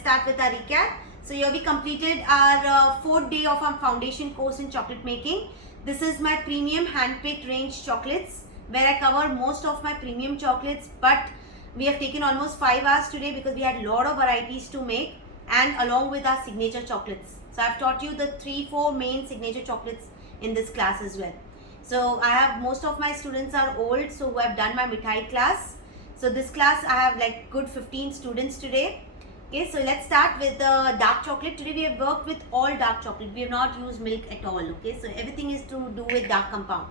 start with our recap. So here we completed our fourth day of our foundation course in chocolate making. This is my premium hand-picked range chocolates, where I cover most of my premium chocolates, but we have taken almost 5 hours today because we had a lot of varieties to make, and along with our signature chocolates. So I've taught you the 3-4 main signature chocolates in this class as well. So I have, most of my students are old, so who have done my mithai class. So this class I have like good 15 students today. Okay, so let's start with the dark chocolate. Today we have worked with all dark chocolate. We have not used milk at all. Okay, so everything is to do with dark compound.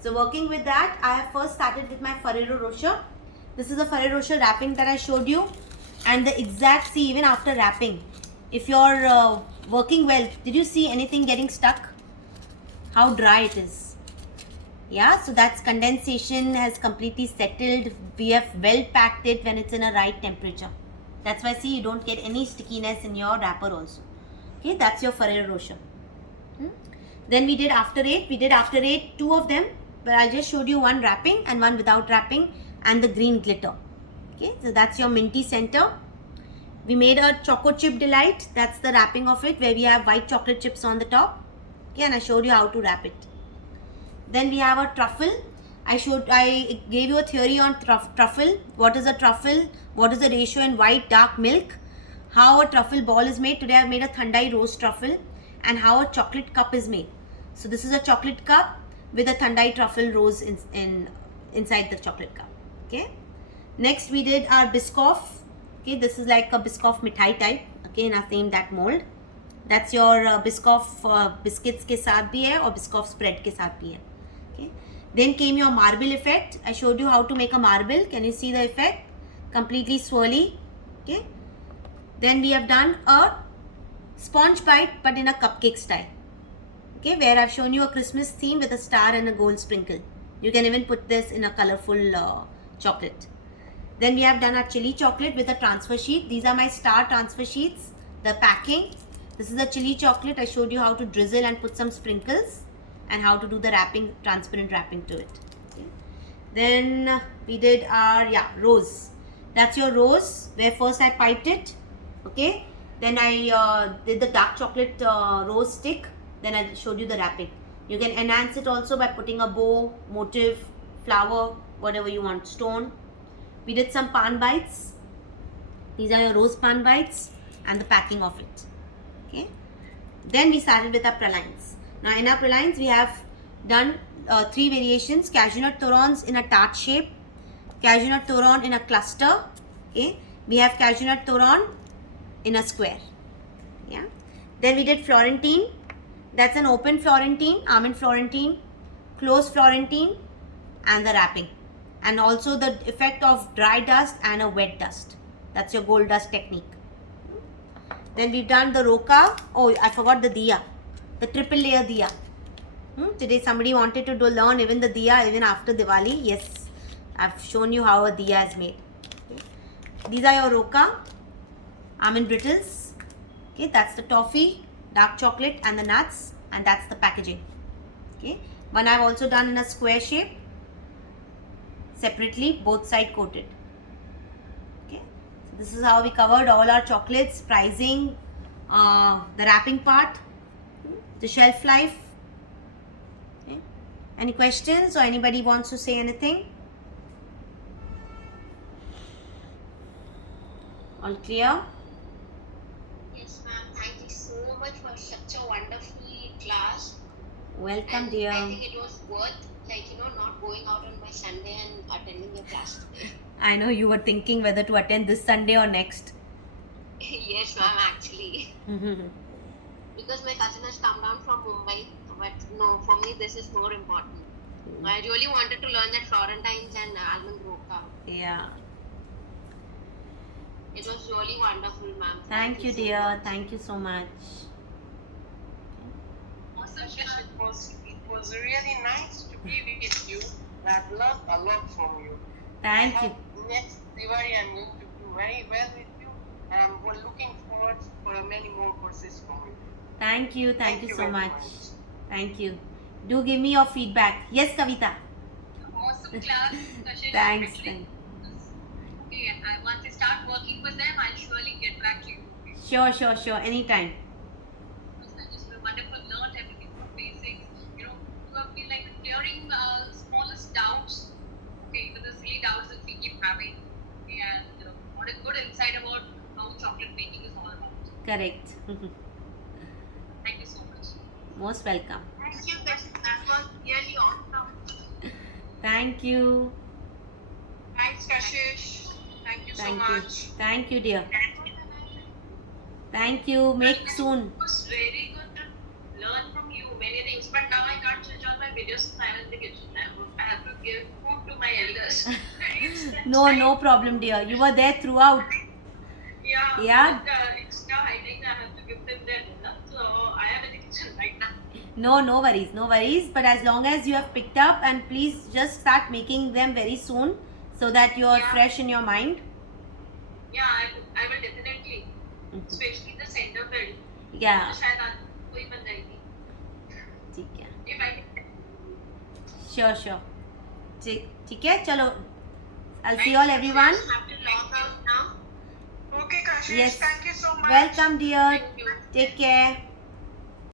So working with that, I have first started with my Ferrero Rocher. This is a Ferrero Rocher wrapping that I showed you, and the exact, see, even after wrapping, if you're working well, did you see anything getting stuck? How dry it is. Yeah, so that's condensation has completely settled. We have well packed it when it's in a right temperature. That's why, see, you don't get any stickiness in your wrapper also. Okay, that's your Ferrero Rocher. Then we did After Eight. We did After Eight, 2 of them, but I just showed you one wrapping and one without wrapping, and the green glitter. Okay, so that's your minty center. We made a Choco Chip Delight. That's the wrapping of it, where we have white chocolate chips on the top. Okay, and I showed you how to wrap it. Then we have a truffle. I gave you a theory on truffle. What is a truffle? What is the ratio in white dark milk? How a truffle ball is made. Today I have made a Thandai rose truffle, and how a chocolate cup is made. So this is a chocolate cup with a Thandai truffle rose inside the chocolate cup. Okay. Next we did our Biscoff. Okay, this is like a Biscoff mithai type. Okay, in our same that mold. That's your Biscoff biscuits के साथ भी है और Biscoff spread के साथ भी है. Okay. Then came your marble effect. I showed you how to make a marble. Can you see the effect? Completely swirly. Okay. Then we have done a sponge bite, but in a cupcake style. Okay, where I've shown you a Christmas theme with a star and a gold sprinkle. You can even put this in a colorful chocolate. Then we have done our chili chocolate with a transfer sheet. These are my star transfer sheets. The packing. This is a chili chocolate. I showed you how to drizzle and put some sprinkles, and how to do the wrapping, transparent wrapping to it. Okay. Then we did our rose. That's your rose, where first I piped it. Okay. Then I did the dark chocolate rose stick. Then I showed you the wrapping. You can enhance it also by putting a bow, motif, flower, whatever you want, stone. We did some pan bites. These are your rose pan bites and the packing of it. Okay. Then we started with our pralines. Now in our pralines we have done 3 variations: cashew nut torons in a tart shape, cashew nut toron in a cluster. Okay. We have cashew nut toron in a square. Yeah. Then we did Florentine. That's an open Florentine, almond Florentine, closed Florentine, and the wrapping. And also the effect of dry dust and a wet dust. That's your gold dust technique. Then we've done the roca. Oh, I forgot the diya. The triple layer diya. Today somebody wanted to learn even the diya even after Diwali. Yes, I've shown you how a diya is made. Okay. These are your roca, almond brittles. Okay, that's the toffee, dark chocolate and the nuts, and that's the packaging. Okay, one I've also done in a square shape, separately, both side coated. Okay, so this is how we covered all our chocolates, pricing, the wrapping part, the shelf life. Okay. Any questions or anybody wants to say anything? All clear? Yes, ma'am. Thank you so much for such a wonderful class. Welcome, And dear. I think it was worth, not going out on my Sunday and attending your class today. I know you were thinking whether to attend this Sunday or next. Yes, ma'am, actually. Because my cousin has come down from Mumbai. But no, for me, this is more important. I really wanted to learn that Florentines and almond roca. Yeah. It was really wonderful, ma'am. Thank you, so dear. much. Thank you so much. Awesome, It was really nice to be with you. I've learned a lot from you. Thank you. Next Diwali, I'm going to do very well with you, and I'm looking forward for many more courses from you. Thank you. Thank you so very much. Thank you. Do give me your feedback. Yes, Kavita. Awesome class. Thanks. Okay, once I start working with them, I'll surely get back to you. Sure. Anytime. It's been wonderful. Learned everything from basics. You know, you have been like clearing smallest doubts. Okay, with the silly doubts that we keep having, and got a good insight about how chocolate making is all about. Correct. Thank you so much. Most welcome. Thank you, that was really awesome. Thank you. Thanks, Kashish. Thank you so Thank you. much. Thank you, dear. Thank you. Make soon. It was very good to learn from you many things, but now I can't switch on my videos since I'm in the kitchen. I have to give food to my elders. No problem, dear. You were there throughout. Yeah. But, extra hygiene, I have to give them their dinner. So I am in the kitchen right now. No worries. But as long as you have picked up, and please just start making them very soon so that you are Yeah. fresh in your mind. Yeah, I will definitely. Especially the center build. Yeah. तो शायद आज कोई बन जाएगी. ठीक है. If I can. Sure. ठीक है. चलो. I'll see you all, everyone. I have to log out now. Okay, Kashish. Yes. Thank you so much. Welcome, dear. Thank you. Take care.